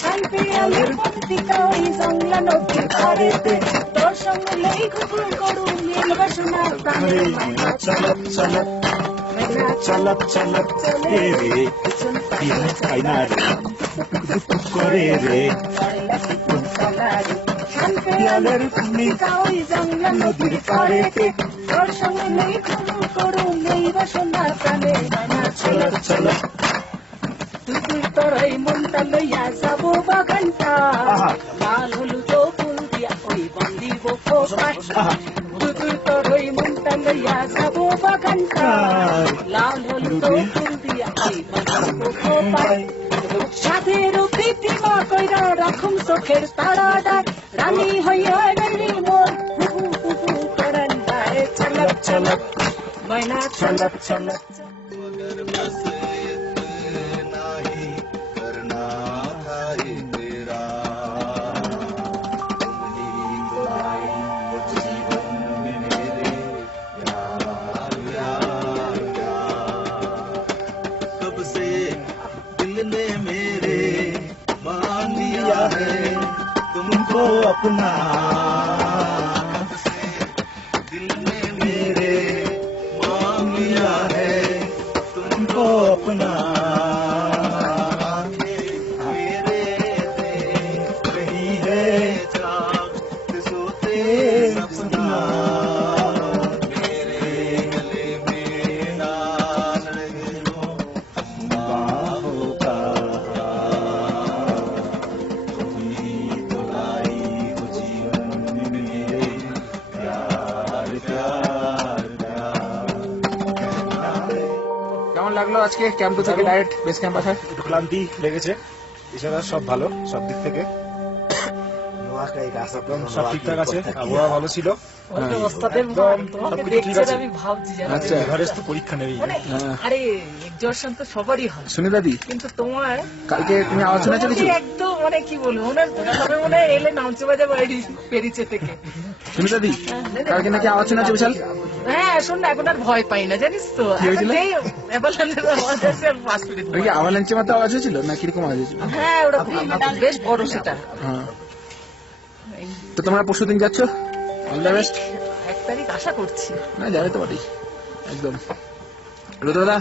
শান্তিয়ালের পত্রিকা ওই জংলা নদীর পাড়েতে তোর সঙ্গে লেই কুকুর গরু নীল বাসনা প্রাণের মায়া চলক চলক চলক চলক চলে রে খাই না রে করে রে শান্তিয়ালের পত্রিকা ওই জংলা নদীর পাড়েতে তোর সঙ্গে লেই কুকুর গরু নীল বাসনা প্রাণের মায়া চলক চলক তুই তোর এই মনটা লইয়া যাবো বাগানটা লাল হলুদ ফুল দিয়া ওই বন্দিব তুই তোর ওই মনটা লইয়া যাবো বাগানটা লাল হলুদ ফুল দিয়া ওই বন্দিব সাধের প্রীতিমা কইরা রাখুম চোখের তারা ডাক রানী হইয়া গেলি মোর করান গায়ে চলক চলক ময়না চলক চলক तुमको अपना दिल ने मेरे मान लिया है तुमको अपना मेरे देख रही है जाग सोते सपना मेरे गले में डाल रहे हो बाहों का কেমন লাগলো আজকে ক্যাম্প থেকে ডাইরেক্ট বেস ক্যাম্প আসার? একটু ক্লান্তি লেগেছে, এছাড়া সব ভালো, সব দিক থেকে সব ঠিকঠাক আছে। আবহাওয়া ভালো ছিল। আচ্ছা, এভারেস্ট তো পরীক্ষা নেই। আরে এক্সজর্শন তো সবারই হয় সুনিতাদি, কিন্তু তোমার কালকে তুমি আলোচনা চলেছো? একদম মানে কি বলবো, ওনার তবে মনে হয় এলে নামচে বাজা বাড়ি পেরিচে থেকে। সুনিতাদি, কালকে নাকি আলোচনা আছে বিশাল? হ্যাঁ, শোন না, এখন আর ভয় পাই না, জানিস তো। আওয়ালাঞ্চের মতো আওয়াজ হয়েছিল না কিরকম আওয়াজ হয়েছিল? হ্যাঁ, ওরা বেশ বড় সেটা। হ্যাঁ, তো তোমরা পরশুদিন যাচ্ছ? All the best. 1 তারিখ আশা করছি। না, যাবে তো বটেই একদম। রুদ্রদা,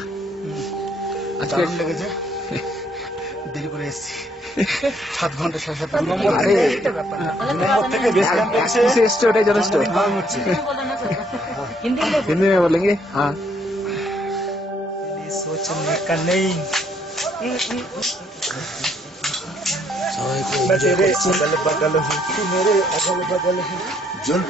আজকে লেগেছে, দেরি করে এসেছি। 7 ঘন্টা 7.5 থেকে বেস ক্যাম্পে এসছে, ওটাই যথেষ্ট। হিন্দি में बोलेंगे? हाँ, सोचने का नहीं, मैं तेरे अगल बगल हूँ, तू मेरे अगल बगल हूँ। जुल्म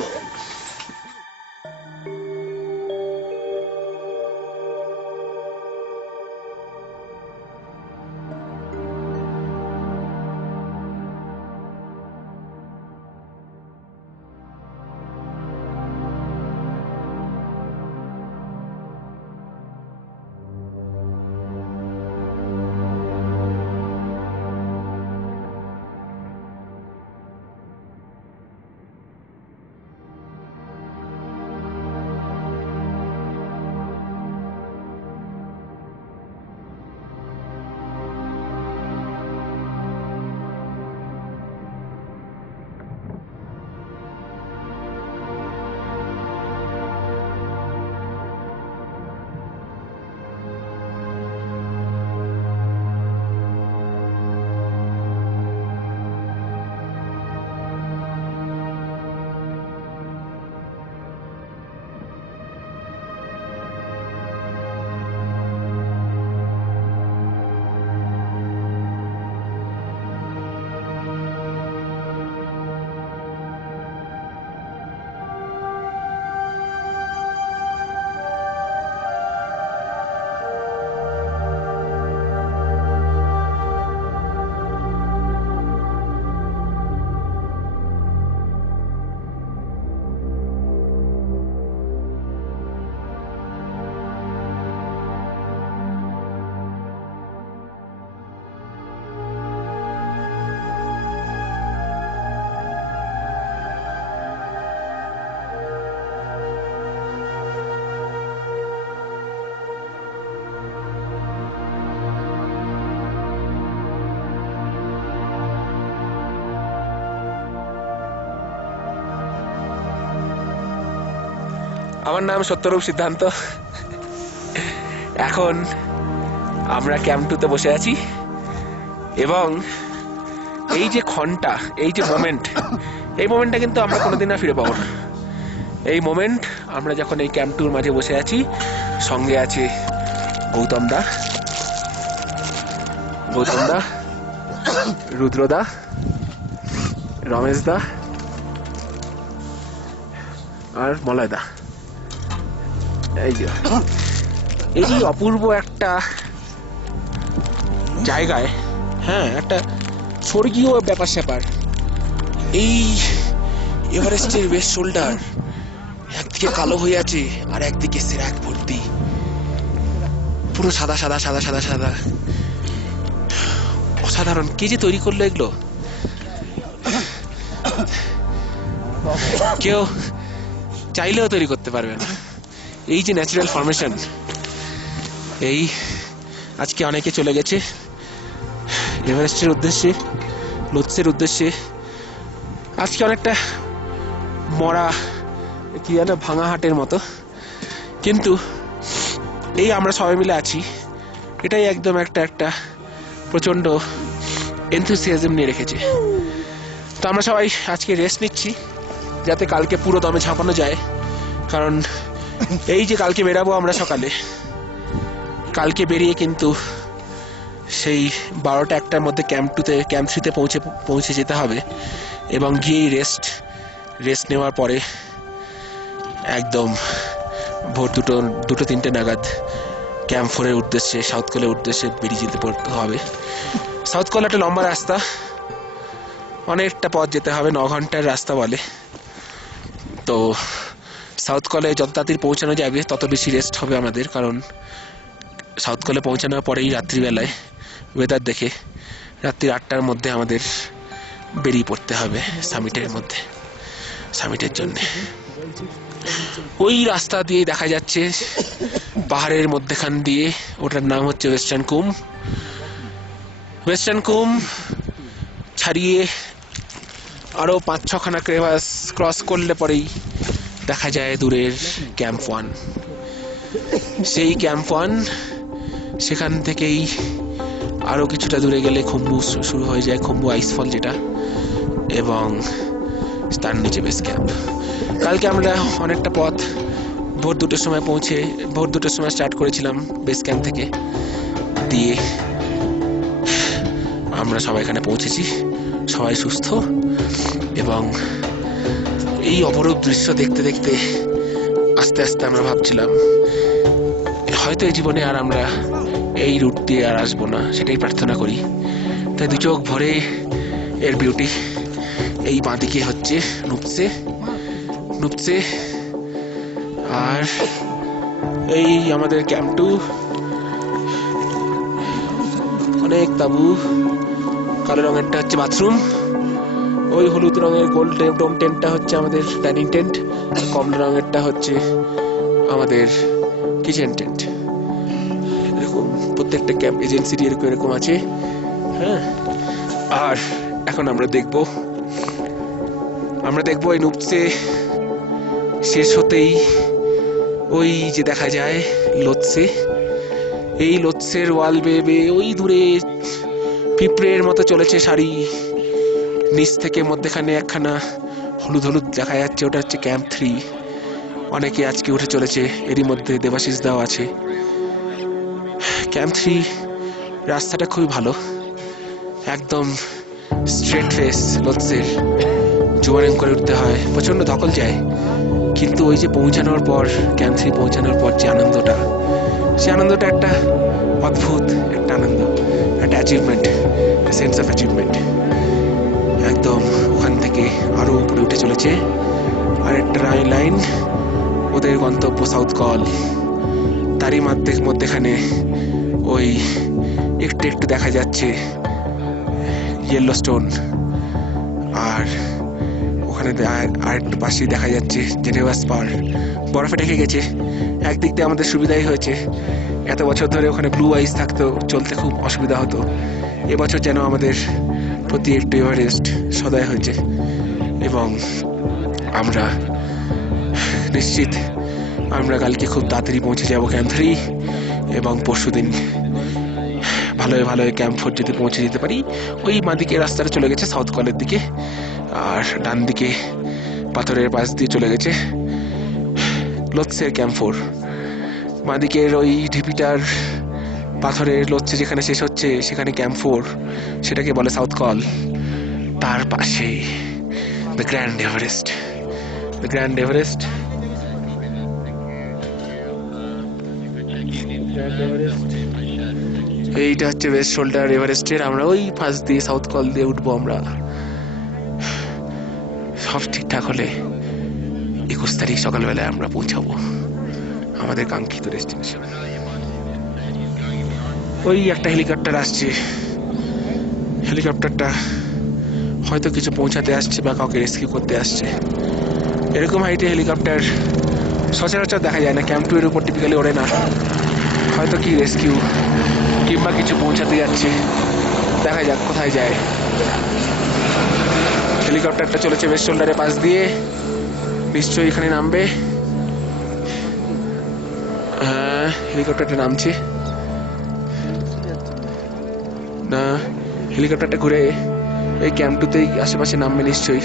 আমার নাম সত্যরূপ সিদ্ধান্ত। এখন আমরা ক্যাম্প 2-তে বসে আছি এবং এই যে ক্ষণটা, এই যে মোমেন্ট, এই মোমেন্টটা কিন্তু আমরা কোনোদিন আর ফিরে পাবো না। এই মোমেন্ট আমরা যখন এই ক্যাম্প 2-র মাঝে বসে আছি, সঙ্গে আছে গৌতম দা, রুদ্রদা, রমেশ দা আর মলয় দা। এই অপূর্ব একটা জায়গায়, হ্যাঁ, একটা স্বর্গীয় ব্যাপার স্যাপার। এই এভারেস্টের বেস শোল্ডার একদিকে কালো হয়ে আছে আর একদিকে সেরাক ভর্তি, পুরো সাদা সাদা সাদা সাদা সাদা, অসাধারণ। কে যে তৈরি করলো এগুলো? কেউ চাইলেও তৈরি করতে পারবে না। এই যে ন্যাচারাল ফরমেশন, এই আজকে অনেকে চলে গেছে এভারেস্টের উদ্দেশ্যে, লোৎসের উদ্দেশ্যে। আজকে অনেকটা মরা, কি জানো, ভাঙা হাটের মতো, কিন্তু এই আমরা সবাই মিলে আছি, এটাই একদম একটা প্রচন্ড এনথুসিয়াজম নিয়ে রেখেছে। তো আমরা সবাই আজকে রেস্ট নিচ্ছি যাতে কালকে পুরো দমে ঝাঁপানো যায়, কারণ এই যে কালকে বেরাবো আমরা সকালে, কালকে বেরিয়ে কিন্তু সেই 12টা-1টার মধ্যে ক্যাম্প 3-তে পৌঁছে যেতে হবে এবং গিয়েই রেস্ট নেওয়ার পরে একদম ভোর 2-3টে নাগাদ ক্যাম্প 4-এর উদ্দেশ্যে, সাউথ কলের উদ্দেশ্যে বেরিয়ে যেতে পড়তে হবে। সাউথ কল একটা লম্বা রাস্তা, অনেকটা পথ যেতে হবে, 9 ঘন্টার রাস্তা বলে। তো সাউথ কলে যত তাড়াতাড়ি পৌঁছানো যাবে তত বেশি রেস্ট হবে আমাদের, কারণ সাউথ কলে পৌঁছানোর পরেই রাত্রিবেলায় ওয়েদার দেখে রাত্রি 8টার মধ্যে আমাদের বেরিয়ে পড়তে হবে সামিটের জন্য। ওই রাস্তা দিয়ে দেখা যাচ্ছে পাহাড়ের মধ্যেখান দিয়ে, ওটার নাম হচ্ছে ওয়েস্টার্ন কুম ছাড়িয়ে আরো 5-6খানা ক্রেভাস ক্রস করলে পরেই দেখা যায় দূরের ক্যাম্প 1। সেই ক্যাম্প 1, সেখান থেকেই আরো কিছুটা দূরে গেলে খম্বু শুরু হয়ে যায়, খম্বু আইসফল যেটা, এবং তার নিচে বেস ক্যাম্প। কালকে আমরা অনেকটা পথ ভোর 2টোর সময় স্টার্ট করেছিলাম বেস ক্যাম্প থেকে, দিয়ে আমরা সবাই এখানে পৌঁছেছি, সবাই সুস্থ, এবং এই অপরূপ দৃশ্য দেখতে দেখতে আস্তে আস্তে আমরা ভাবছিলাম হয়তো এই জীবনে আর আমরা এই রুট দিয়ে আর আসবো না, সেটাই প্রার্থনা করি। তাই 2 চোখ ভরে এর বিউটি। এই বাঁদিকে হচ্ছে নুপসে, আর এই আমাদের ক্যাম্প 2, অনেক তাবু, কালো রঙেরটা হচ্ছে বাথরুম, ওই হলুদ রঙের গোল ডোম টেন্টটা হচ্ছে আমাদের ডাইনিং টেন্ট, কমলা রঙেরটা হচ্ছে আমাদের কিচেন টেন্ট। এরকম প্রত্যেকটা ক্যাম্প এজেন্সির এরকম আছে, হ্যাঁ। আর এখন আমরা দেখবো এই নুপসে শেষ হতেই ওই যে দেখা যায় লোৎসে, এই লোৎসের ওয়াল বেয়ে ওই দূরে পিঁপড়ের মতো চলেছে সারি, নিচ থেকে মধ্যেখানে একখানা হলুদ দেখা যাচ্ছে, ওটা হচ্ছে ক্যাম্প 3। অনেকে আজকে উঠে চলেছে, এরই মধ্যে দেবাশিস দাও আছে। ক্যাম্প 3 রাস্তাটা খুবই ভালো, একদম স্ট্রেট ফেস লোৎসের, জোয়ারিং করে উঠতে হয়, প্রচন্ড ধকল যায়, কিন্তু ওই যে পৌঁছানোর পর, ক্যাম্প 3 পৌঁছানোর পর যে আনন্দটা, সে আনন্দটা একটা অদ্ভুত একটা আনন্দ, একটা অ্যাচিভমেন্ট, সেন্স অফ অ্যাচিভমেন্ট। একদম ওখান থেকে আরো উপরে উঠে চলেছে আর একটা লাইন, ওদের গন্তব্য সাউথ কল। তারই মধ্যেখানে ওই একটু দেখা যাচ্ছে ইয়েলো স্টোন, আর ওখানে আরেকটু পাশেই দেখা যাচ্ছে জেনেভাস পার, বরফে ঢেকে গেছে। একদিক দিয়ে আমাদের সুবিধাই হয়েছে, এত বছর ধরে ওখানে ব্লু আইস থাকতো, চলতে খুব অসুবিধা হতো। এবছর যেন আমাদের প্রতি একটু এভারেস্ট সদয় হয়েছে, এবং আমরা নিশ্চিত আমরা কালকে খুব তাড়াতাড়ি পৌঁছে যাব ক্যাম্প 3 এবং পরশুদিন ভালোই ক্যাম্প 4 যদি পৌঁছে যেতে পারি। ওই বাঁদিকে রাস্তাটা চলে গেছে সাউথ কলের দিকে, আর ডান দিকে পাথরের পাশ দিয়ে চলে গেছে লোৎসের ক্যাম্প 4। বাঁদিকের ওই ঢিপিটার পাথরের লোৎসে যেখানে শেষ হচ্ছে সেখানে ক্যাম্প 4, সেটাকে বলে সাউথ কল। তার পাশে দ্য গ্র্যান্ড এভারেস্ট। এইটা হচ্ছে ওয়েস্ট শোল্ডার এভারেস্টের। আমরা ওই পাশ দিয়ে সাউথ কল দিয়ে উঠবো। আমরা সব ঠিকঠাক হলে 21 তারিখ সকালবেলায় আমরা পৌঁছাবো আমাদের কাঙ্ক্ষিত ডেস্টিনেশন। ওই একটা হেলিকপ্টার আসছে, হেলিকপ্টারটা হয়তো কিছু পৌঁছাতে আসছে বা কাউকে রেস্কিউ করতে আসছে। এরকম হাইটে হেলিকপ্টার সচরাচর দেখা যায় না, ক্যাম্প 2 এর উপর টিপিক্যালি ওড়ে না। হয়তো কি রেস্কিউ কিংবা কিছু পৌঁছাতে যাচ্ছে, দেখা যাক কোথায় যায়। হেলিকপ্টারটা চলেছে ওয়েস্ট শোল্ডারের পাশ দিয়ে, নিশ্চয়ই এখানে নামবে। হ্যাঁ, হেলিকপ্টারটা নামছে না, হেলিকপ্টারটা ঘুরে এই ক্যাম্প 2তেই আশেপাশে নামবে নিশ্চয়ই।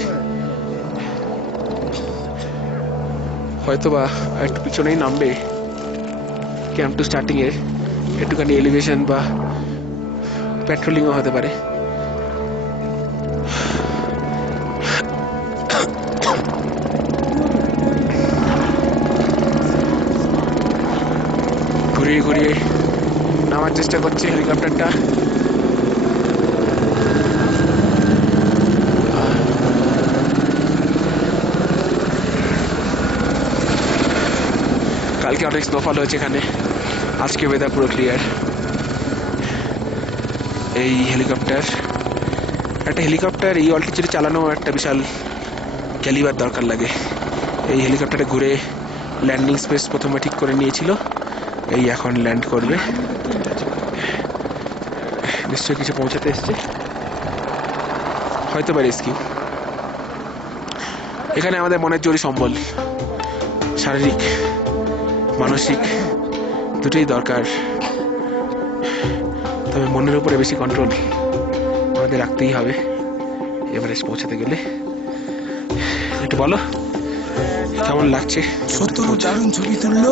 হয়তোবা একটু পিছনেই নামবে ক্যাম্প 2 স্টার্টিং এর, একটুখানি এলিভেশন বা পেট্রোলিংও হতে পারে। ঘুরিয়ে নামার চেষ্টা করছে হেলিকপ্টারটা। কালকে অনেক স্নোফল হয়েছে এখানে, আজকে ওয়েদার পুরো ক্লিয়ার। এই হেলিকপ্টার এই অল্টিটিউডে চালানো একটা বিশাল ক্যালিবার দরকার লাগে। এই হেলিকপ্টারে ঘুরে ল্যান্ডিং স্পেস প্রথমে ঠিক করে নিয়েছিল, এই এখন ল্যান্ড করবে। নিশ্চয়ই কিছু পৌঁছাতে এসছে, হয়তো বা রেস্কিউ। এখানে আমাদের মনের জোরই সম্বল, শারীরিক মানসিক দুটোই দরকার, তবে মনের উপরে বেশি কন্ট্রোল আমাদের রাখতেই হবে এভারেস্ট পৌঁছাতে গেলে। একটু বলো কেমন লাগছে? সত্যরূপ দারুণ ছবি তুললো।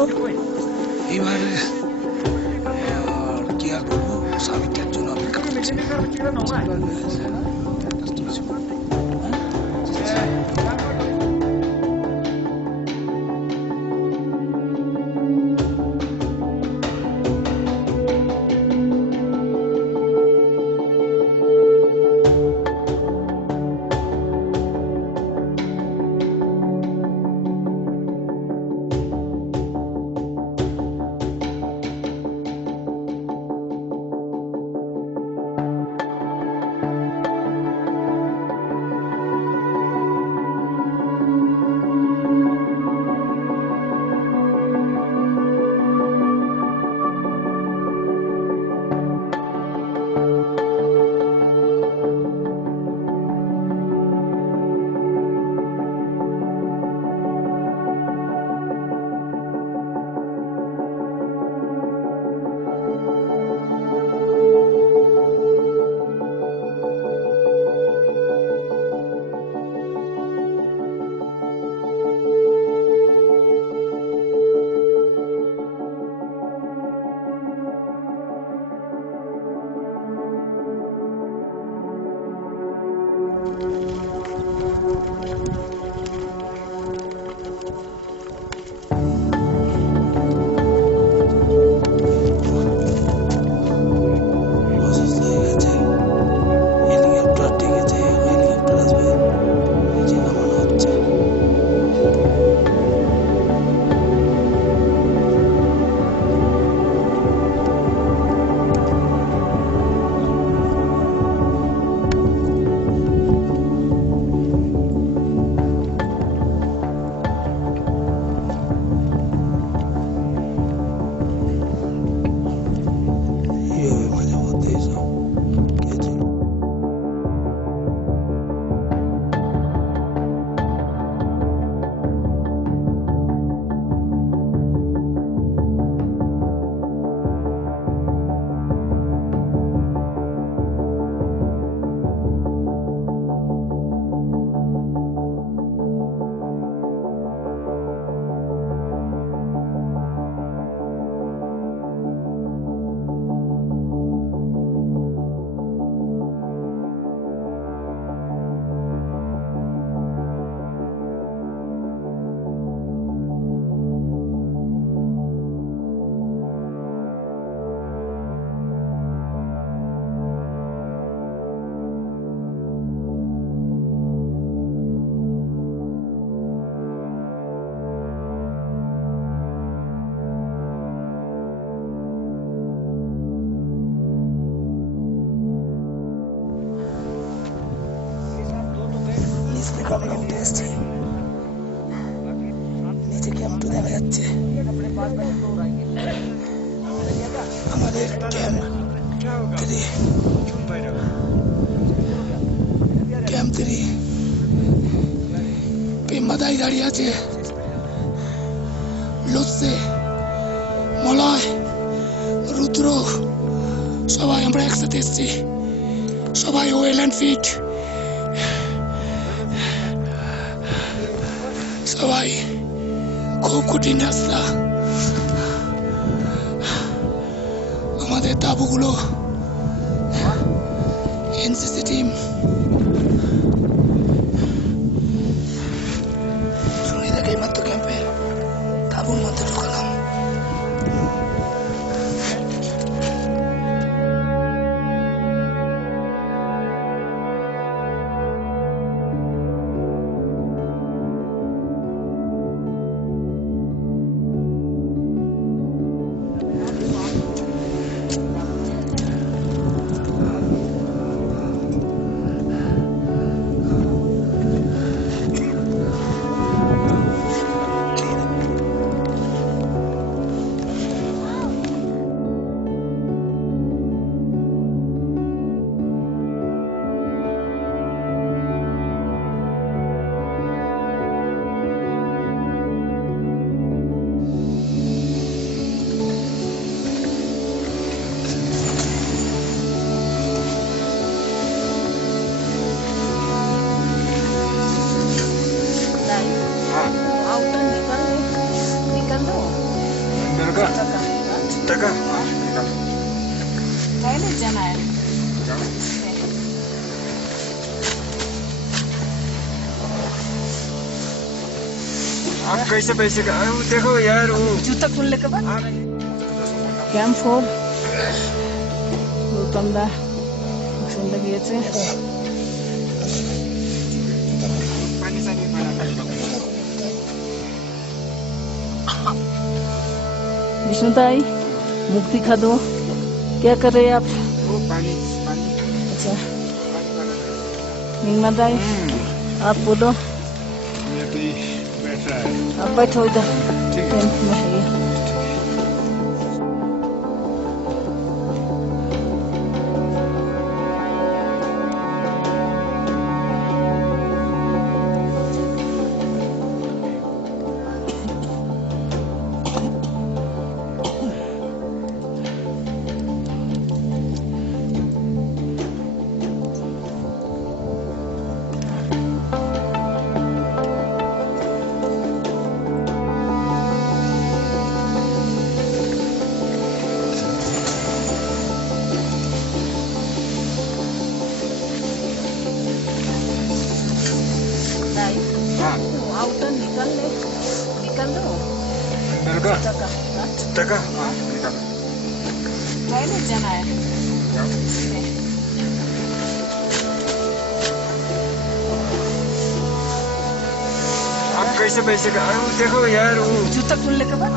এবার কি আর বলবো, স্বামীটার জন্য অপেক্ষা করছি। দেখাবে নিয়ে এসেছি নিচে ক্যাম্পটা দেখা যাচ্ছে আমাদের ক্যাম্প 3 পেম্বাদাই দাঁড়িয়ে আছে লুৎসে মলয় রুদ্র সবাই আমরা একসাথে এসেছি সবাই ওয়েল অ্যান্ড ফিট সবাই খুব কঠিন রাস্তা আমাদের তাঁবুগুলো এনসিসি টিম শুনে দেখে মাত্র ক্যাম্পের তাঁবুর মধ্যে ঢুকালাম जाना है आप कैसे पैसे का वो देखो यार वो जूता खुलने के बाद कैंप 4 তোমরা শুনতে গিয়েছে पानी सानी विष्णुताई मुख दिखा दो क्या कर रहे हैं आप वो पानी पानी अच्छा निगमाताई आप बोलो ये भी बैठ रहा है आप बैठो इधर ठीक है। टेंट में है ये। हाँ आउटर निकल ले निकल दो मेरे का टका टका हाँ निकालो टॉयलेट जाना है आप कैसे पैसे का वो देखो यार वो जूता खुलने के बाद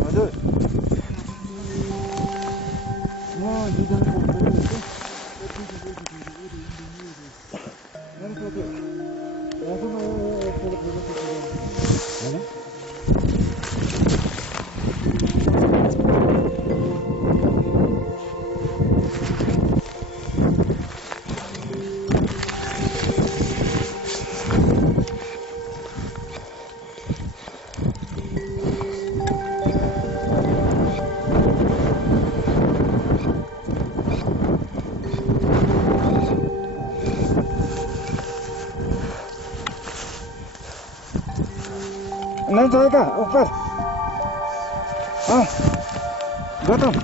हजुर म दुईजनाको फोटो हेर्छु मेरो साथी आफूमा एकपल्ट फोटो खिच्नु होइन नहीं जाएगा ऊपर हाँ गौतम